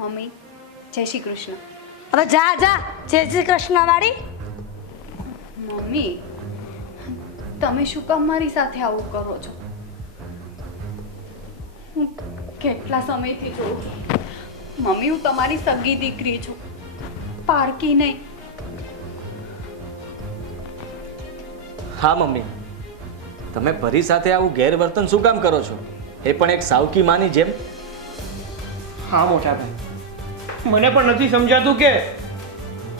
Mummy જય શ્રી કૃષ્ણ. હવે જા જા જય શ્રી કૃષ્ણ વાળી. મમ્મી તમે શું કામ મારી સાથે આવું કરો છો? હું કેટલા સમયથી જોઉં છું. મમ્મી હું તમારી સગી દીકરી છું, પારકી નહીં. હા મમ્મી, તમે પરી સાથે આવું ગેરવર્તન શું કામ કરો છો? એ પણ એક સાવકી માની જેમ. હા મોટા ભાઈ, મને પણ નથી સમજાતું કે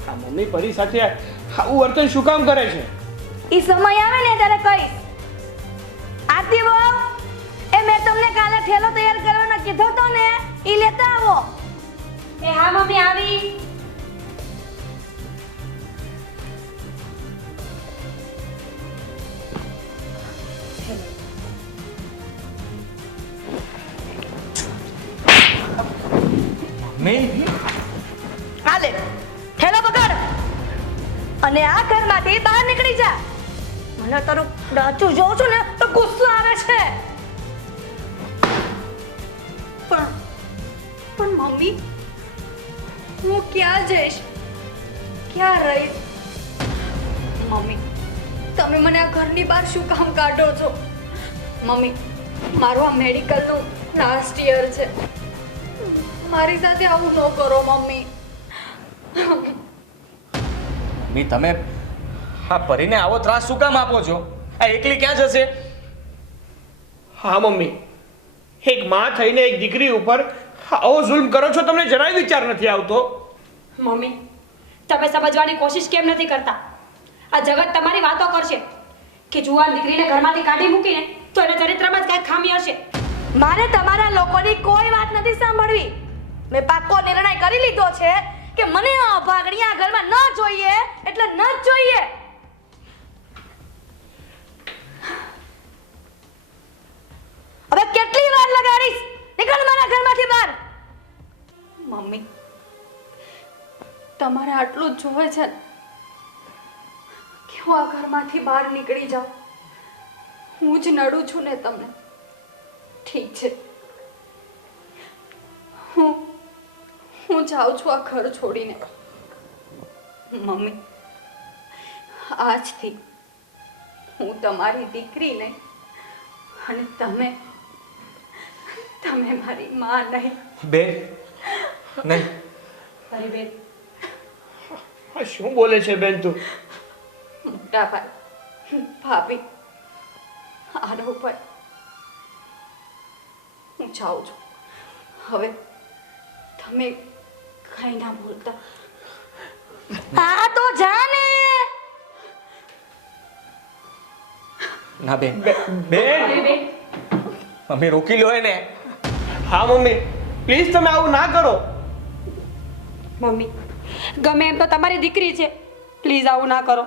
આ મમ્મી પરી સાથે આવું વર્તન શું કામ કરે છે. ઈ સમય આવે ને ત્યારે કહીશ. આરતી બહુ એ મેં તમને કાલે ઠેલો તૈયાર કરવાનો કીધો તો ને, ઈ લેતા આવો. એ હા મમ્મી આવી. મમ્મી હાલે ઠેલો પકડ અને આ ઘરમાંથી બહાર નીકળી જા. મને તારું ડાચું જોઉં છું ને તો ગુસ્સો આવે છે. પણ મમ્મી હું ક્યાં જઈશ, ક્યાં રહીશ? મમ્મી તમે મને આ ઘરની બહાર શું કામ કાઢો છો? મમ્મી મારું આ મેડિકલનું લાસ્ટ યર છે, મારી સાથે આવું ન કરો મમ્મી. મમ્મી તમે આ પરીને આવો ત્રાસ શું કામ આપો છો? આ એકલી ક્યાં જશે? હા મમ્મી, એક માં થઈને એક દીકરી ઉપર આવો જુલ્મ કરો છો, તમને જરાય વિચાર નથી આવતો. મમ્મી તમે સમજવાની કોશિશ કેમ નથી કરતા? આ જગત તમારી વાતો કરશે કે જુવાન દીકરીને ઘરમાંથી કાઢી મૂકીને તો એના ચરિત્રમાં જ કાંઈક ખામી હશે. મારે તમારા લોકોની કોઈ વાત નથી સાંભળવી. મેં પાક્કો નિર્ણય કરી લીધો છે કે મને આ ભાગણી આ ઘરમાં ન જોઈએ એટલે ન જ જોઈએ. હવે કેટલી વાર લગાડીશ? નીકળ મારા ઘરમાંથી બહાર. મમ્મી તમારે આટલું જ જોવે છે ને કે હું આ ઘરમાંથી બહાર નીકળી જાઉં? હું જ નડું છું ને તમને? ઠીક છે, હું જાઉં છું આ ઘર છોડીને. મમ્મી આજથી હું તમારી દીકરી નહીં અને તમે મારી માં નહીં. બેન નહીં. અરે બેન આ શું બોલે છે બેન તું? મોટા ભાઈ ભાભી આનો ઉપર હું જાઉં છું. હવે તમે કઈ ના બોલતા. હા તો જા ને. ના બેન, બેન અરે બેન મમ્મી રોકી લો એને. હા મમ્મી પ્લીઝ તમે આવું ના કરો. મમ્મી ગમે એમ તો તમારી દીકરી છે, પ્લીઝ આવું ના કરો.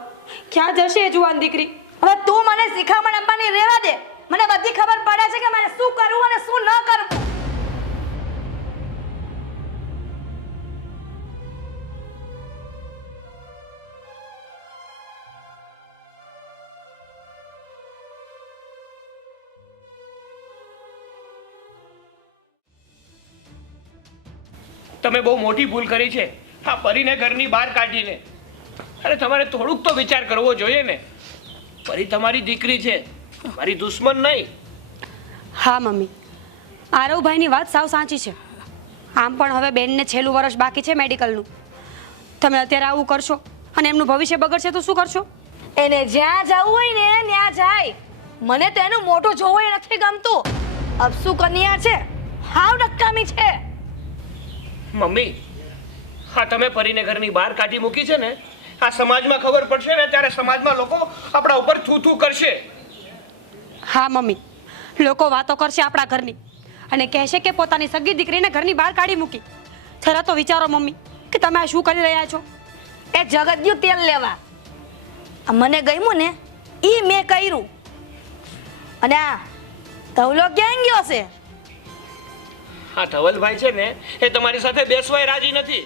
ક્યાં જશે એ જુવાન દીકરી? હવે તું મને શિખામણ આપવાની રહેવા દે. મને બધી ખબર પડે છે કે મારે શું કરવું અને શું ન કરવું. તમે બહુ મોટી ભૂલ કરી છે આ પરીને ઘરની બહાર કાઢીને. અરે તમારે થોડુંક તો વિચાર કરવો જોઈએ ને. પરી તમારી દીકરી છે, મારી દુશ્મન નહીં. હા મમ્મી આરવભાઈની વાત સાવ સાચી છે. આમ પણ હવે બેનને છેલ્લું વર્ષ બાકી છે મેડિકલનું. તમે અત્યારે આવું કરશો અને એમનું ભવિષ્ય બગડશે તો શું કરશો? એને જ્યાં જવું હોય ને ત્યાં જાય. મને તો એનું મોટું જોવું એ નથી ગમતું. અબસુ કન્યા છે, હાવ નકામી છે. મમ્મી હા તમે પરીને ઘરની બહાર કાઢી મૂકી છે ને, આ સમાજમાં ખબર પડશે ને ત્યારે સમાજમાં લોકો આપણા ઉપર થૂ થૂ કરશે. હા મમ્મી લોકો વાતો કરશે આપણા ઘરની અને કહેશે કે પોતાની સગી દીકરીને ઘરની બહાર કાઢી મૂકી. જરા તો વિચારો મમ્મી કે તમે આ શું કરી રહ્યા છો? એ જગતનું તેલ લેવા આ મને ગમ્યું ને ઈ મેં કર્યું. અને આ ધવલો ક્યાં ગયો છે? હા ધવલભાઈ છે ને એ તમારી સાથે બેસવાય રાજી નથી.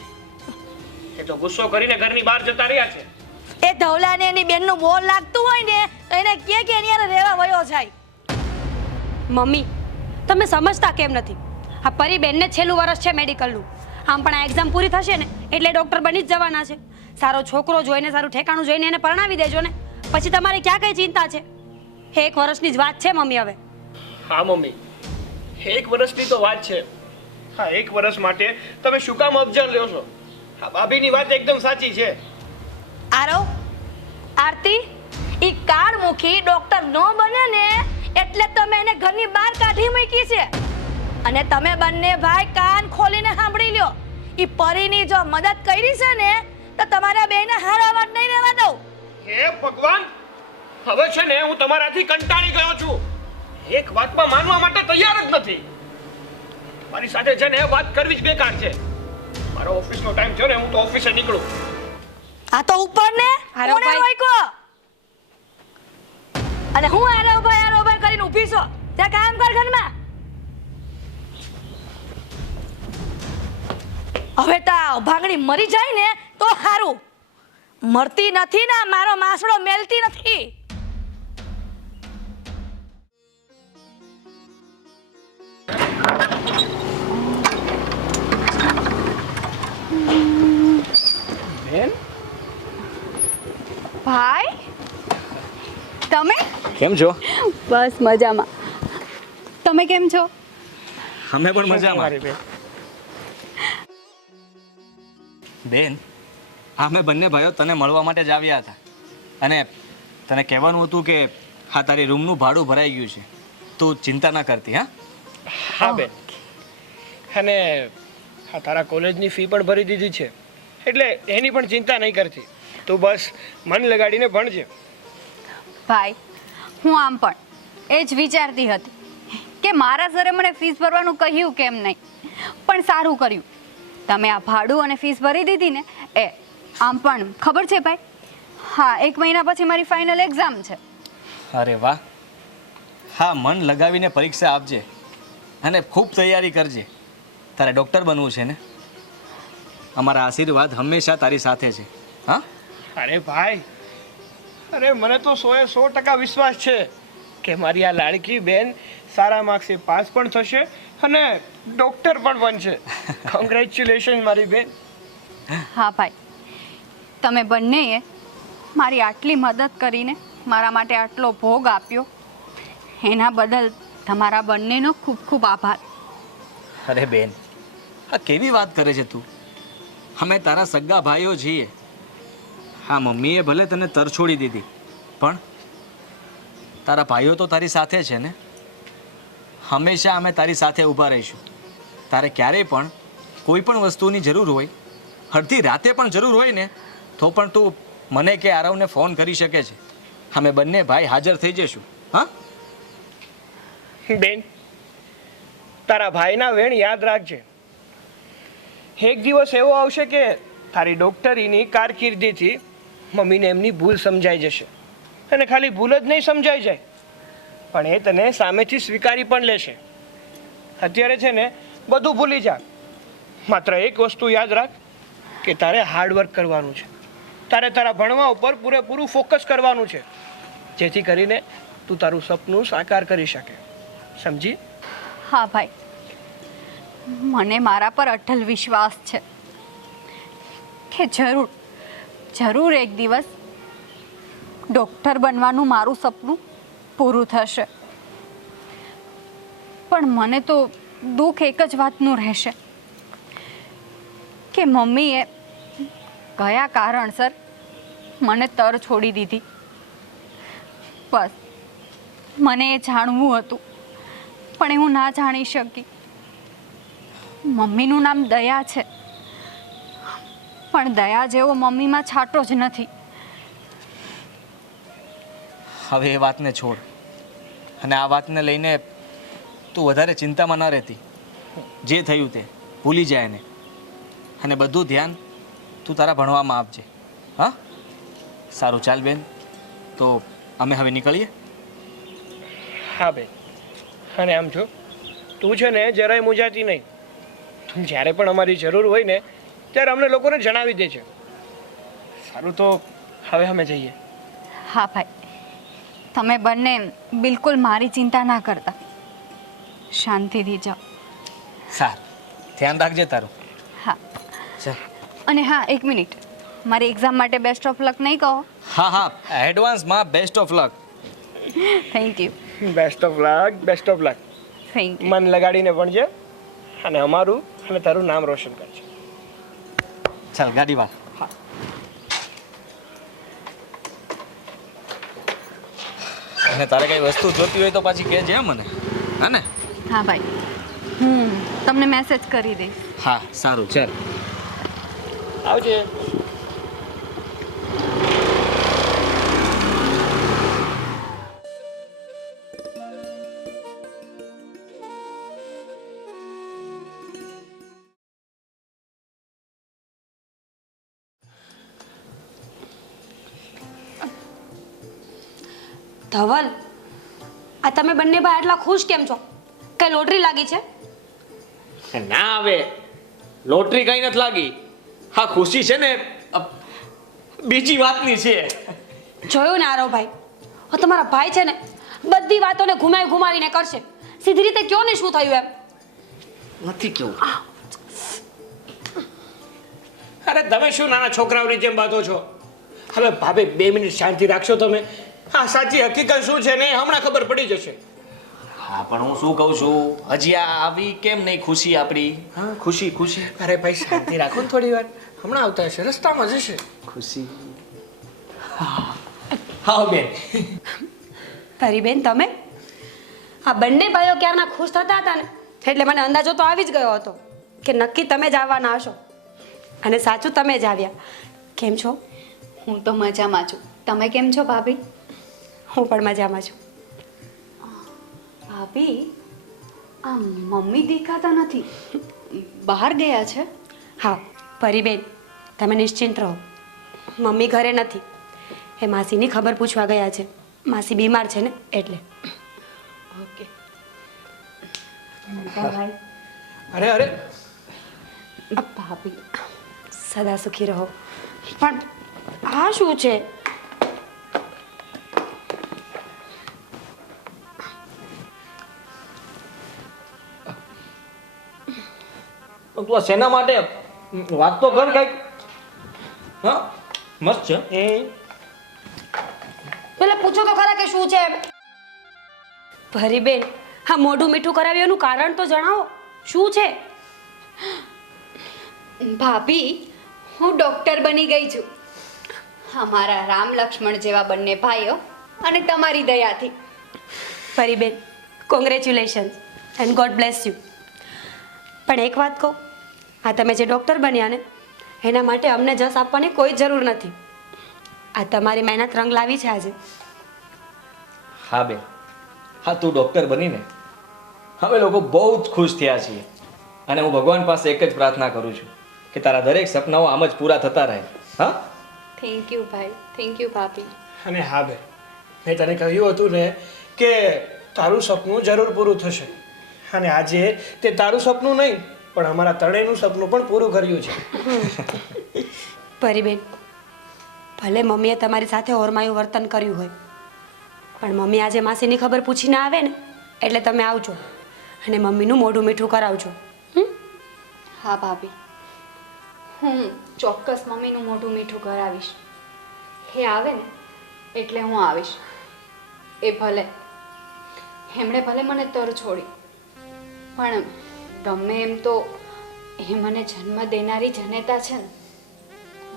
એ તો ગુસ્સો કરીને ઘરની બહાર જતા રહ્યા છે. એ ધવલાને એની બેનનું બોલ લાગતું હોય ને તો એને કે એની હારે રહેવા વયો જાય. મમ્મી તમે સમજતા કેમ નથી? આ પરી બેનને છેલ્લું વર્ષ છે મેડિકલનું આમ પણ આ એક્ઝામ પૂરી થશે ને એટલે ડૉક્ટર બની જ જવાના છે. સારો છોકરો જોઈને, સારું ઠેકાણું જોઈને એને પરણાવી દેજો ને. પછી તમારે ક્યાં કઈ ચિંતા છે? 1 વર્ષની જ વાત છે મમ્મી હવે. હા મમ્મી, 1 વર્ષની તો વાત છે. હા, 1 વર્ષ માટે તમે શું કામ અબજર લ્યો છો? હા, ભાભીની વાત એકદમ સાચી છે. આરવ, આરતી, ઈ કાર્ડ મૂકી ડોક્ટર ન બને ને એટલે તમે એને ઘરની બહાર કાઢી મૂકી છે. અને તમે બંને ભાઈ કાન ખોલીને સાંભળી લ્યો, ઈ પરીની જો મદદ કરી છે ને તો તમારા બેયને હારાવાટ નહીં રહેવા દઉં. હે ભગવાન, હવે છે ને હું તમારાથી કંટાળી ગયો છું. એક વાતમાં માનવા માટે તૈયાર જ નથી. મારી સાથે છે ને વાત કરવી જ બેકાર છે. મારો ઓફિસનો ટાઈમ છે ને, હું તો ઓફિસે નીકળું. આ તો ઉપર ને આરવભાઈ. કોણે રોક્યો? અને હું આરવભાઈ કરીને ઊભી છો. ત્યાં કામ કર ઘરમાં. હવે તા ભાગડી મરી જાય ને તો સારું. મરતી નથી ને મારો માસડો મેલતી નથી. બેન, ભાઈ તમે કેમ છો? બસ મજામાં. તમે કેમ છો? અમે પણ મજામાં. મારી બેન. બેન, અમે બંને ભાઈઓ તને મળવા માટે જ આવ્યા હતા અને તને કહેવાનું હતું કે હા, તારી રૂમનું ભાડું ભરાઈ ગયું છે, તું ચિંતા ના કરતી. હા હા બેન, અને હા, તારા કોલેજની ફી પણ ભરી દીધી છે એટલે એની પણ ચિંતા નહીં કરતી. તું બસ મન લગાડીને ભણજે. ભાઈ, હું આમ પણ એ જ વિચારતી હતી કે મારા સરે મને ફીસ ભરવાનું કહ્યું કેમ નહીં, પણ સારું કર્યું તમે આ ભાડું અને ફીસ ભરી દીધી ને. એ આમ પણ ખબર છે ભાઈ, હા 1 મહિના પછી મારી ફાઇનલ એક્ઝામ છે. અરે વાહ. હા, મન લગાવીને પરીક્ષા આપજે અને ખૂબ તૈયારી કરજે. તારે ડૉક્ટર બનવું છે ને? અમારા આશીર્વાદ હંમેશા તારી સાથે છે. હા, અરે ભાઈ, અરે મને તો 100% વિશ્વાસ છે કે મારી આ લાડકી બેન સારા માર્ક્સે પાસ પણ થશે અને ડૉક્ટર પણ બનશે. કોંગ્રેચ્યુલેશન મારી બેન. હા ભાઈ, તમે બંનેએ મારી આટલી મદદ કરીને મારા માટે આટલો ભોગ આપ્યો, એના બદલ તમારા બંનેનો ખૂબ ખૂબ આભાર. અરે બેન, આ કેવી વાત કરે છે તું? અમે તારા સગા ભાઈઓ છીએ. હા, મમ્મીએ ભલે તને તરછોડી દીધી પણ તારા ભાઈઓ તો તારી સાથે છે ને. હંમેશા અમે તારી સાથે ઊભા રહીશું. તારે ક્યારેય પણ કોઈ પણ વસ્તુની જરૂર હોય, અડધી રાતે પણ જરૂર હોય ને, તો પણ તું મને કે આરવને ફોન કરી શકે છે. અમે બંને ભાઈ હાજર થઈ જઈશું. હા બેન, તારા ભાઈના વેણ યાદ રાખજે. એક દિવસ એવો આવશે કે તારી ડૉક્ટરીની કારકિર્દીથી મમ્મીને એમની ભૂલ સમજાઈ જશે. અને ખાલી ભૂલ જ નહીં સમજાઈ જાય, પણ એ તને સામેથી સ્વીકારી પણ લેશે. અત્યારે છે ને બધું ભૂલી જા. માત્ર એક વસ્તુ યાદ રાખ કે તારે હાર્ડવર્ક કરવાનું છે. તારે તારા ભણવા ઉપર પૂરેપૂરું ફોકસ કરવાનું છે, જેથી કરીને તું તારું સપનું સાકાર કરી શકે. સમજી? હા ભાઈ, મને મારા પર અટલ વિશ્વાસ છે કે જરૂર એક દિવસ ડૉક્ટર બનવાનું મારું સપનું પૂરું થશે. પણ મને તો દુઃખ એક જ વાતનું રહેશે કે મમ્મીએ કયા કારણસર મને તર છોડી દીધી. બસ મને એ જાણવું હતું પણ એ હું ના જાણી શકી. મમ્મીનું નામ દયા છે પણ દયા જેવો મમ્મીમાં છાંટો જ નથી. હવે એ વાતને છોડ અને આ વાતને લઈને તું વધારે ચિંતામાં ન રહેતી. જે થયું તે ભૂલી જાય એને અને બધું ધ્યાન તું તારા ભણવામાં આપજે. હા, સારું, ચાલ બેન, તો અમે હવે નીકળીએ. હા બેન, અને આમ જો તું છે ને જરાય મૂંઝાતી નહીં. જ્યારે પણ અમારી જરૂર હોય ને ત્યારે અમને લોકોને જણાવી દે છે. સારું, તો હવે અમે જઈએ. હા ભાઈ, તમે બંને બિલકુલ મારી ચિંતા ના કરતા, શાંતિથી જાઓ. સારું, ધ્યાન રાખજે તારું. હા. ચાલ. અને હા, એક મિનિટ, મારી એક્ઝામ માટે બેસ્ટ ઓફ લક નહીં કહો? હા હા, એડવાન્સમાં best of luck. Thank you. Best of luck, best of luck. Thank you. મન લગાડીને ભણજે અને અમારું અને તારું નામ રોશન કરજે. ચાલ ગાડી વાળ. અને તારે કઈ વસ્તુ જોતી હોય તો પાછી કહેજે મને. હા ને? હા ભાઈ, હું તમને મેસેજ કરી દઈશ. હા સારું, ચાલ. આવજે. ધવલ, આ તમે બંને ભાઈ આટલા ખુશ કેમ છો? કઈ લોટરી લાગી છે? ના હવે લોટરી કઈ નથી લાગી. હા ખુશી છે ને બીજી વાતની છે. જોયું ને આરવ ભાઈ, હવે તમારા ભાઈ છે ને બધી વાતોને ઘુમાવી ઘુમાવીને કરશે. સીધી રીતે કયો ને શું થયું એમ. નથી કેવું. અરે તમે શું નાના છોકરાઓની જેમ બાતો છો? હવે ભાભી 2 મિનિટ શાંતિ રાખશો તમે? હા, સાચી હકીકત શું છે ને હમણાં ખબર પડી જશે. હા પણ હું શું કહું છું, હજી આ આવી કેમ નહીં ખુશી આપણી? હા ખુશી ખુશી. અરે ભાઈ શાંતિ રાખો ને થોડી વાર, હમણાં આવતા હશે, રસ્તામાં જશે. ખુશી. હા બેન. તારી બેન તમે આ બંને ભાઈઓ ક્યારના ખુશ થતા હતા ને, એટલે મને અંદાજો તો આવી જ ગયો હતો કે નક્કી તમે જ આવવાના હશો. અને સાચું તમે જ આવ્યા. કેમ છો? હું તો મજામાં છું. તમે કેમ છો ભાભી? હું પણ મજામાં છું. ભાભી, આ મમ્મી દેખાતા નથી, બહાર ગયા છે? હા પરીબેન, તમે નિશ્ચિંત રહો. મમ્મી ઘરે નથી, એ માસીની ખબર પૂછવા ગયા છે. માસી બીમાર છે ને એટલે. ઓકે. ભાઈ, અરે અરે ભાભી, સદા સુખી રહો. પણ આ શું છે? તું આ શેના માટે વાત તો કર કઈક. હા મસ્ત છે. પેલા પૂછો તો ખરા કે શું છે એમ. પરીબેન, હા મોઢું મીઠું કરાવ્યું એનું કારણ તો જણાવો. શું છે? ભાભી, હું ડૉક્ટર બની ગઈ છું. અમારા રામ લક્ષ્મણ જેવા બંને ભાઈઓ અને તમારી દયાથી. Pariben, congratulations and god bless you. પણ એક વાત કહું, આ તમે જે ડૉક્ટર બન્યા ને એના માટે અમને જસ આપવાની કોઈ જરૂર નથી. આ તમારી મહેનત રંગ લાવી છે આજે. હા બેન, હા તું ડૉક્ટર બનીને અમે લોકો બહુ જ ખુશ થયા છીએ. અને હું ભગવાન પાસે એક જ પ્રાર્થના કરું છું કે તારા દરેક સપનાઓ આમ જ પૂરા થતા રહે. હા થેન્ક યુ ભાઈ, થેન્ક યુ ભાભી. અને હા બે, મેં તને કહ્યું હતું ને કે તારું સપનું જરૂર પૂરું થશે. અને આજે તે તારું સપનું નહીં પણ અમારા ત્રણેયનું સપનું પણ પૂરું કર્યું છે. પરીબેન, ભલે મમ્મીએ તમારી સાથે ઓરમાયું વર્તન કર્યું હોય, પણ મમ્મી આજે માસીની ખબર પૂછીને આવે ને એટલે તમે આવજો અને મમ્મીનું મોઢું મીઠું કરાવજો. હા ભાભી, હું ચોક્કસ મમ્મીનું મોઢું મીઠું કરાવીશ. એ આવે ને એટલે હું આવીશ. એ ભલે એમણે ભલે મને તર છોડી, પણ ગમે એમ તો એ મને જન્મ દેનારી જનેતા છે ને.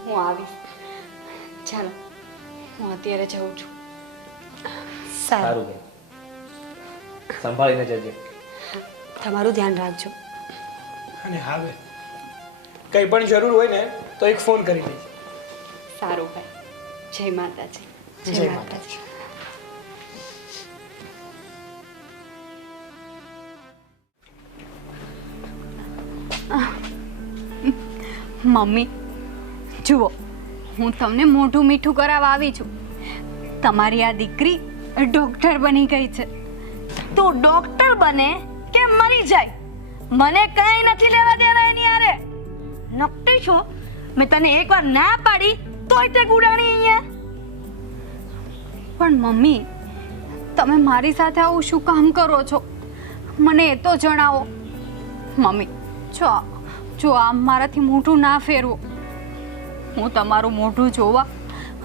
હું આવીશ. ચાલો, હું અત્યારે જઉં છું. સારું, સારું બેન, સંભાળીને જજે. તમારું ધ્યાન રાખજો. અને હા બે, કંઈ પણ જરૂર હોય ને તો એક ફોન કરી દેજે. સારું ભાઈ, જય માતાજી. જય માતાજી. મમ્મી જુઓ, હું તમને મોઢું મીઠું કરાવવા આવી છું. તમારી આ દીકરી ડૉક્ટર બની ગઈ છે. તું ડોક્ટર બને કે મરી જાય, મને કઈ નથી લેવા દેવા એની હારે. નકટી છો, મેં તને એકવાર ના પાડી તોય તે ગુડાણી અહીંયા. પણ મમ્મી, તમે મારી સાથે આવું શું કામ કરો છો? મને એ તો જણાવો. મમ્મી, જો આમ મારાથી મોઢું ના ફેરવો. હું તમારું મોઢું જોવા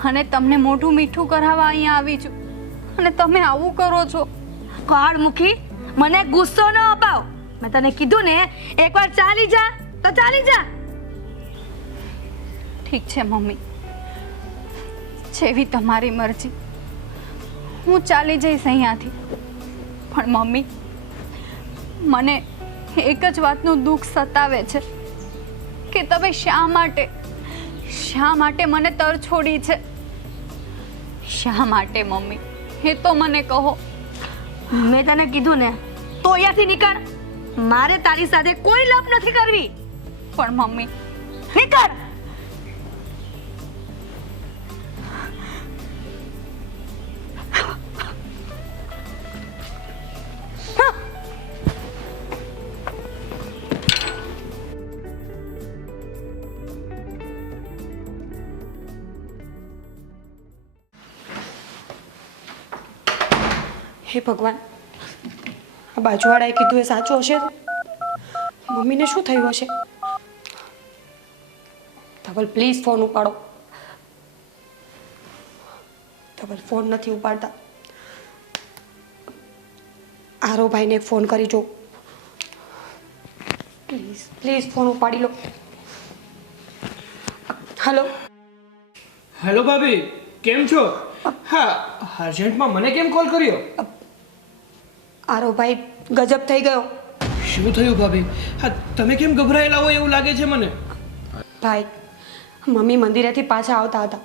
અને તમને મોઢું મીઠું કરાવવા અહીંયા આવી છું અને તમે આવું કરો છો. કાળ મુખી, મને ગુસ્સો ન અપાવ. મેં તને કીધું ને એકવાર ચાલી જા તો ચાલી જા. ઠીક છે મમ્મી, જેવી તમારી મરજી. હું ચાલી જઈશ અહીંયાથી. પણ મમ્મી, મને એક જ વાતનું દુઃખ સતાવે છે કે તમે શા માટે મને તર છોડી છે. શા માટે મમ્મી, એ તો મને કહો. મેં તને કીધું ને તો અહીંયાથી નીકળ. મારે તારી સાથે કોઈ લપ નથી કરવી. પણ મમ્મી, નીકળ. હે ભગવાન, આ બાજુવાળાએ કીધું એ સાચું હશે તો? મમ્મીને શું થયું હશે? ધવલ પ્લીઝ ફોન ઉપાડો. ધવલ ફોન નથી ઉપાડતા. આરોભાઈને ફોન કરી જો. પ્લીઝ પ્લીઝ ફોન ઉપાડી લો. હલો. હેલો ભાભી, કેમ છો? હા, અર્જન્ટમાં મને કેમ કોલ કર્યો? આરોભાઈ ગજબ થઈ ગયો. શું થયું ભાભી? હા, તમે કેમ ગભરાયેલા હોય એવું લાગે છે મને. ભાઈ, મમ્મી મંદિરેથી પાછા આવતા હતા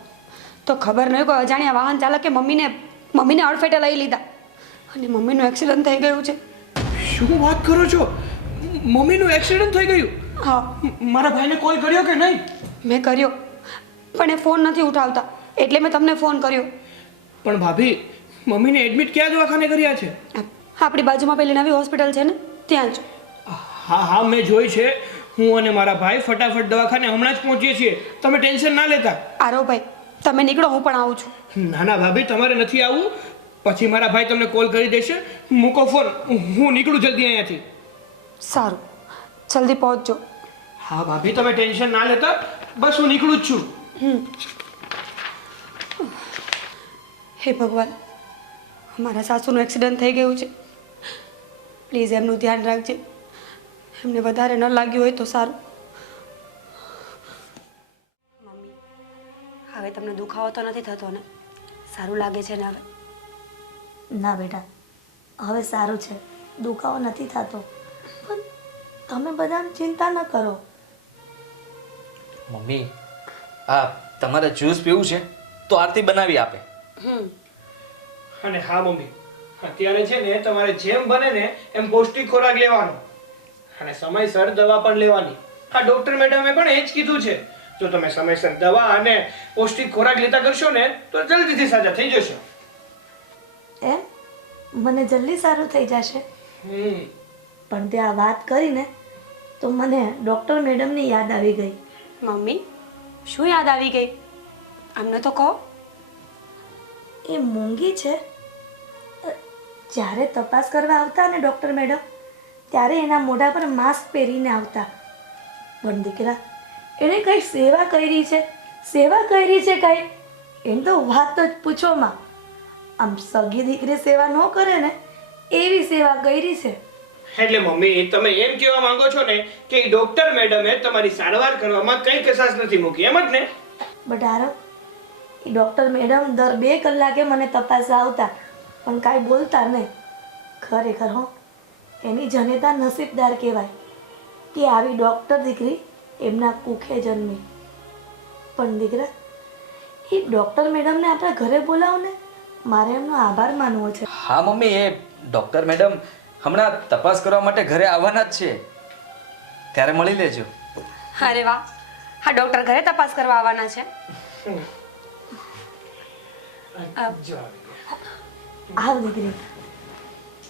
તો ખબર નહીં કોઈ અજાણ્યા વાહન ચાલકે મમ્મીને અડફેટે લઈ લીધા અને મમ્મીનું એક્સિડન્ટ થઈ ગયું છે. શું વાત કરો છો? મમ્મીનું એક્સિડન્ટ થઈ ગયું? હા, મારા ભાઈને કોલ કર્યો કે નહીં? મેં કર્યો પણ એ ફોન નથી ઉઠાવતા એટલે મેં તમને ફોન કર્યો. પણ ભાભી, મમ્મીને એડમિટ ક્યાં દવાખાને કર્યા છે? આપણી બાજુમાં પેલી નવી હોસ્પિટલ છે ને ત્યાં જ. હા હા, મેં જોઈ છે. હું અને મારા ભાઈ ફટાફટ દવાખાને હમણાં જ પહોંચીએ છીએ. તમે ટેન્શન ના લેતા. આરોભાઈ તમે નીકળો, હું પણ આવું છું. ના ના ભાભી, તમારે નથી આવવું. પછી મારા ભાઈ તમને કોલ કરી દેશે. મૂકો ફોન, હું નીકળું જલ્દી અહીંયાથી. સારું, જલ્દી પહોંચજો. હા ભાભી, તમે ટેન્શન ના લેતા. બસ હું નીકળું જ છું. હે ભગવાન, અમારા સાસુનું એક્સિડન્ટ થઈ ગયું છે. પ્લીઝ એમનું ધ્યાન રાખજે. એમને વધારે ન લાગ્યું હોય તો સારું. મમ્મી, હવે તમને દુખાવો તો નથી થતો ને? સારું લાગે છે ને હવે? ના બેટા, હવે સારું છે. દુખાવો નથી થતો. પણ તમે બધા ચિંતા ન કરો. મમ્મી, આ તમારે જ્યુસ પીવું છે તો આરતી બનાવી આપે. અને હા મમ્મી, અત્યારે છે ને તમારે જેમ બને ને એમ પૌષ્ટિક ખોરાક લેવાનો અને સમયસર દવા પણ લેવાની. હા, ડોક્ટર મેડમે પણ એ જ કીધું છે. જો તમે સમયસર દવા અને પૌષ્ટિક ખોરાક લેતા કરશો ને તો જલ્દીથી સાજા થઈ જશો. એમ મને જલ્દી સારું થઈ જશે. પણ તે આ વાત કરીને તો મને ડૉક્ટર મેડમની યાદ આવી ગઈ. મમ્મી, શું યાદ આવી ગઈ? અમને તો કહો. એ મૂંગી છે. જ્યારે તપાસ કરવા આવતા ને ડૉક્ટર મેડમ, ત્યારે એના મોઢા પર માસ્ક પહેરીને આવતા. પણ દીકરા, એણે કઈ સેવા કરી છે? સેવા કરી છે કઈ? એમ તો વાત તો જ પૂછોમાં. આમ સગી દીકરી સેવા ન કરે ને એવી સેવા કરી છે. એટલે મમ્મી, તમે એમ કહેવા માંગો છો ને કે ડોક્ટર મેડમે તમારી સારવાર કરવામાં કઈ કસાશ નથી મૂકી, એમ જ ને? બટ એ ડૉક્ટર મેડમ દર 2 કલાકે મને તપાસવા આવતા પણ કાંઈ બોલતા નહીં. ખરેખર હો, એની જનેતા નસીબદાર કહેવાય કે આવી ડૉક્ટર દીકરી એમના કુખે જન્મી. પણ દીકરા, એ ડૉક્ટર મેડમને આપણા ઘરે બોલાવો ને, મારે એમનો આભાર માનવો છે. હા મમ્મી, એ ડૉક્ટર મેડમ હમણાં તપાસ કરવા માટે ઘરે આવવાના જ છે, ત્યારે મળી લેજો. અરે વાહ, હા ડૉક્ટર ઘરે તપાસ કરવા આવવાના છે. આવ દીકરી,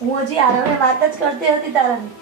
હું હજી આરવે વાત જ કરતી હતી તારાની.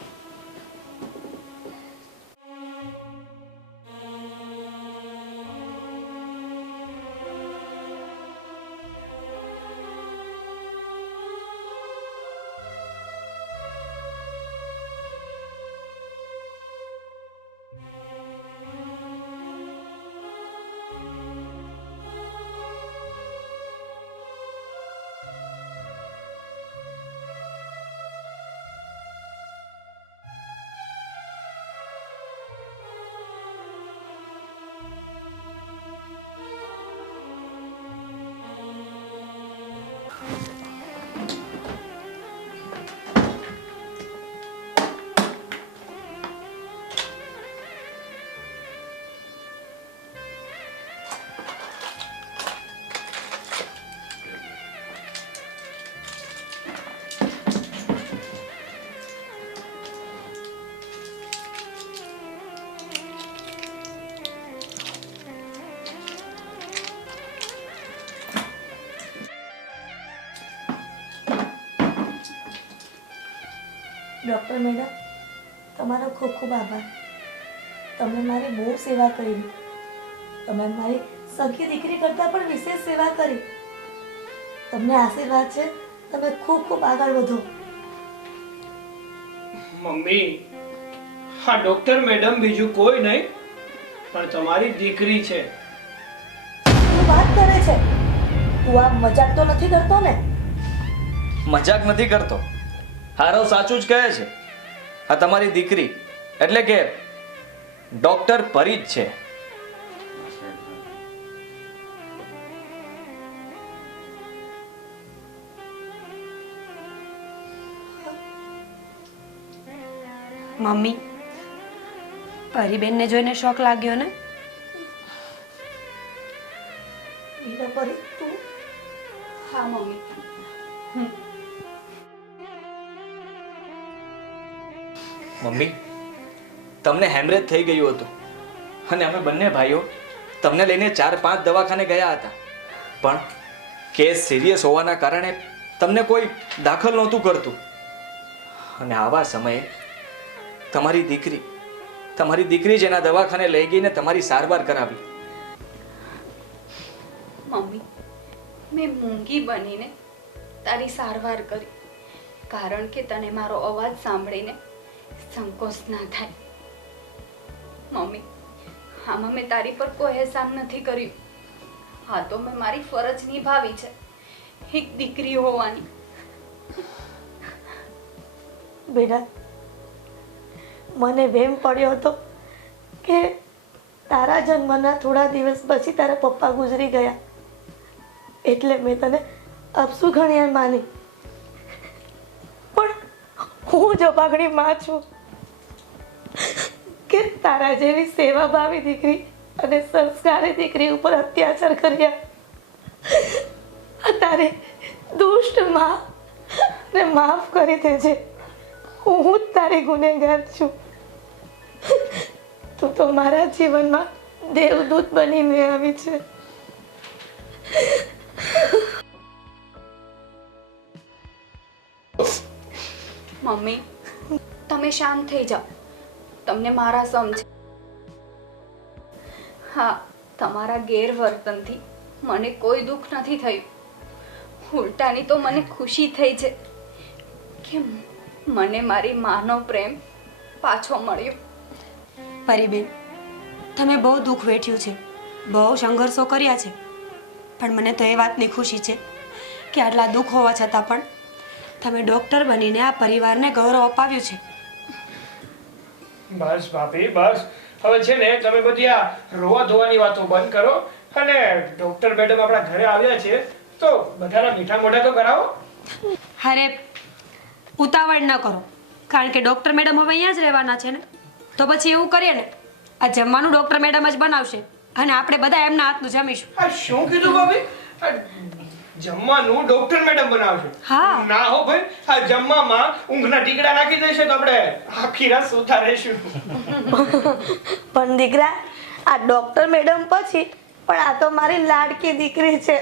ડૉક્ટર મેડમ, તમારો ખૂબ ખૂબ આભાર. તમે મારી બહુ સેવા કરી. તમે મારી સગી દીકરી કરતાં પણ વિશેષ સેવા કરી. તમને આશીર્વાદ છે. તમે ખૂબ ખૂબ આગળ વધો. મમ્મી, હા ડોક્ટર મેડમ બીજું કોઈ નહીં પણ તમારી દીકરી છે. તું વાત કરે છે? તું આ મજાક તો નથી કરતો ને? મજાક નથી કરતો. હારવ સાચું જ કહે છે. આ તમારી દીકરી એટલે કે ડોક્ટર પરી જ છે. મમ્મી, પરીબેનને જોઈને શોખ લાગ્યો ને? મીરા પરી, તું? હા મમ્મી. મમ્મી, તમને હેમરેજ થઈ ગયું હતું અને અમે બંને ભાઈઓ તમને લઈને 4-5 દવાખાને ગયા હતા, પણ કેસ સિરિયસ હોવાના કારણે તમને કોઈ દાખલ નહોતું કરતું. અને આવા સમયે તમારી દીકરી જેના દવાખાને લઈ ગઈને તમારી સારવાર કરાવી. મમ્મી, મેં મૂંગી બનીને તારી સારવાર કરી, કારણ કે તને મારો અવાજ સાંભળીને સંકોચ ના થાય. મમ્મી, આમાં મેં તારી પર કોઈ એહસાન નથી કર્યું. હા તો મેં મારી ફરજ નિભાવી છે, એક દીકરી હોવાની. બેટા, મને વહેમ પડ્યો હતો કે તારા જન્મના થોડા દિવસ પછી તારા પપ્પા ગુજરી ગયા, એટલે મેં તને અપસુ ગણ્યા માની. પણ હું જબાગણી માં છું કે તારા જેવી સેવાભાવી દીકરી અને સંસ્કારી દીકરી ઉપર અત્યાચાર કર્યા. તારે દુષ્ટ માં ને માફ કરી દેજે. હું જ તારી ગુનેગાર છું. તું તો મારા જીવનમાં દેવદૂત બનીને આવી છે. મમ્મી, તમે શાંત થઈ જાઓ. તમને મારા સમજ. હા, તમારા ગેરવર્તનથી મને કોઈ દુઃખ નથી થયું. ઉલટાની તો મને ખુશી થઈ છે કે મને મારી માનો પ્રેમ પાછો મળ્યો. પરીબેન, તમે બહુ દુઃખ વેઠ્યું છે, બહુ સંઘર્ષો કર્યા છે, પણ મને તો એ વાતની ખુશી છે કે આટલા દુઃખ હોવા છતાં પણ તમે ડૉક્ટર બનીને આ પરિવારને ગૌરવ અપાવ્યું છે. બસ ભાભી બસ, હવે છે ને તમે બધી આ રોવા ધોવાની વાતો બંધ કરો અને ડોક્ટર મેડમ આપણા ઘરે આવ્યા છે તો બધાના મીઠા મોઢા તો કરાવો. અરે ઉતાવળ ન કરો, કારણ કે ડૉક્ટર મેડમ હવે અહીંયા જ રહેવાના છે ને, તો પછી એવું કરીએ ને, આ જમવાનું ડૉક્ટર મેડમ જ બનાવશે અને આપણે બધા એમના હાથનું જમીશું. આ શું કીધું ભાભી? આ જમવાનું ડોક્ટર મેડમ બનાવશે? હા. ના હો ભાઈ, આ જમવામાં ઊંઘના ટીકડા નાખી દેશે તો આપણે આખી રાત સૂતા રહીશું. પણ દીકરા, આ ડૉક્ટર મેડમ પછી પણ આ તો મારી લાડકી દીકરી છે.